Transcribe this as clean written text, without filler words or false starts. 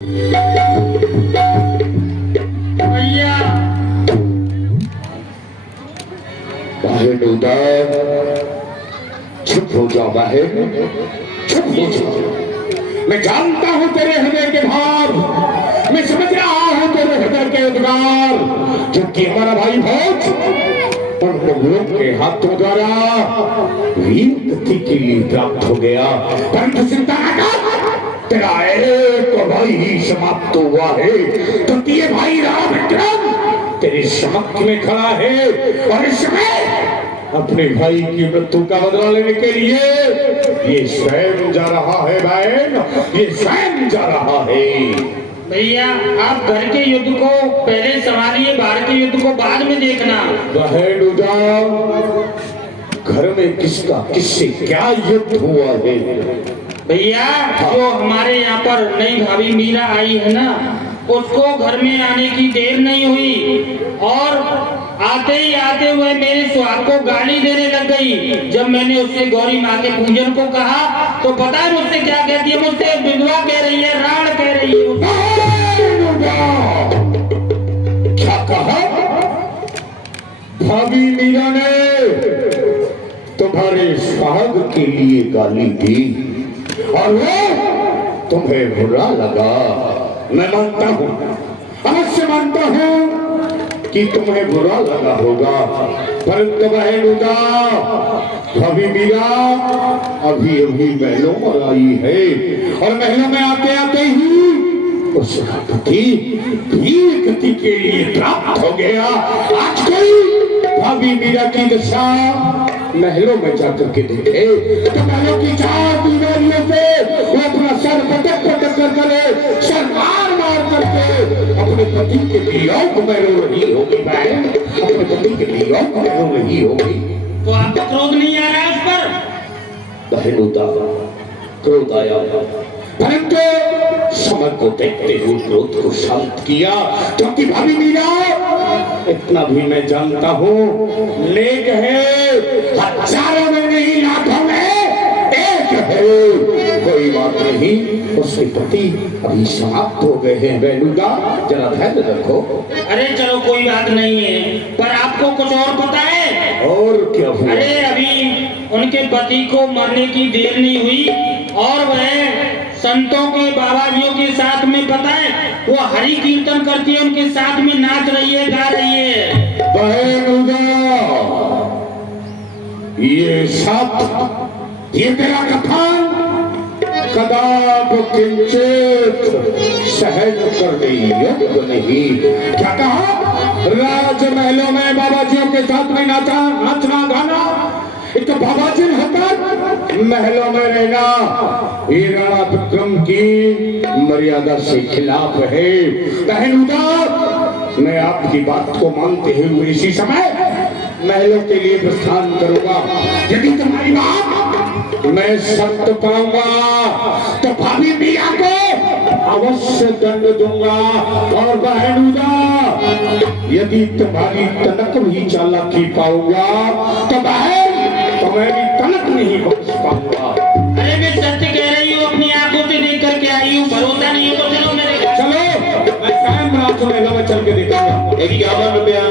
भैया चुप हो जाओ बाहर, चुप हो जाओ। मैं जानता हूं तेरे हृदय के भाव, मैं समझ रहा हूं तेरे हृदय के उद्गार, क्योंकि हमारा भाई भोज पर लोगों के हाथों द्वारा वीर गति के लिए प्राप्त हो गया। परंतु चिंता न कर, तेरा एक भाई ही समाप्त हुआ है। तृतीय भाई राम विक्रम तेरे समक्ष में खड़ा है और इस समय अपने भाई की मृत्यु का बदला लेने के लिए ये स्वयं जा रहा है बहन, ये स्वयं जा रहा है। भैया आप घर के युद्ध को पहले संभालिए, बाहर के युद्ध को बाद में देखना। बहन उदा, घर में किसका किससे क्या युद्ध हुआ है? भैया जो हमारे यहाँ पर नई भाभी मीरा आई है ना, उसको घर में आने की देर नहीं हुई और आते ही आते हुए मेरे सुहाग को गाली देने लग गई। जब मैंने उससे गौरी माँ के पूजन को कहा तो पता है मुझसे क्या कहती है? मुझसे विधवा कह रही है, राण कह रही है। क्या कहा? भाभी मीरा ने तुम्हारे सुहाग के लिए गाली दी और वो तुम्हें बुरा लगा। मैं मानता हूँ, अवश्य मानता हूँ कि तुम्हें बुरा लगा होगा, परंतु बहन उदा, भाभी मीरा अभी अभी महलों में आई है और महलों में आते आते ही उसका पति वीर गति के लिए प्राप्त हो गया। आज कोई भाभी मीरा की दशा महलों में जाकर के देखे तो महलों की चार दीवारियों पे वो अपना सर पटक पटक कर करे, सर मार मार करके अपने पति के वियोग में रो रही होगी बहन, अपने पति के वियोग में रो रही होगी। तो आपको क्रोध नहीं आ रहा है उस पर? बहन उदा, क्रोध आया, परंतु समय को देखते हुए क्रोध को शांत किया, क्योंकि भाभी मीरा इतना भी मैं जानता हूँ नेक है, हजारों में नहीं लाखों में एक है। कोई बात नहीं, उसके पति अभी समाप्त हो गए हैं। बेनुदा जरा धैर्य रखो। अरे चलो कोई बात नहीं है, पर आपको कुछ और पता है? और क्या हुआ? अरे अभी उनके पति को मरने की देर नहीं हुई और वह संतों के बाबाजियों के साथ में, पता है, वो हरि कीर्तन करती है, उनके साथ में नाच रही है, गा रही है। बहनुदा, ये साथ ये तेरा कथन कदाप किंचित सहन करने योग्य नहीं। क्या कहा? राजमहलों में बाबाजियों के साथ में नाचना गाना, एक बाबाजी होकर महलों में रहना, ये राणा विक्रम की मर्यादा से खिलाफ है। बहनुदा, मैं आपकी बात को मानते हुए इसी समय महलों के लिए प्रस्थान करूंगा। यदि तुम्हारी बात मैं सत्य पाऊंगा तो भाभी मीरा को अवश्य दंड दूंगा। और बहनुदा, यदि तुम्हारी तनक भी चालाकी पाऊंगा तो बहन तुम्हारी तनक नहीं बख्श पाऊंगा। अरे मैं सत्य कह रही हूँ, अपनी आंखों से देख करके आई हूँ, भरोसा नहीं है तो चलो मेरे। चलो, मैं स्वयं रात में चल के देखूंगा। 51 रुपया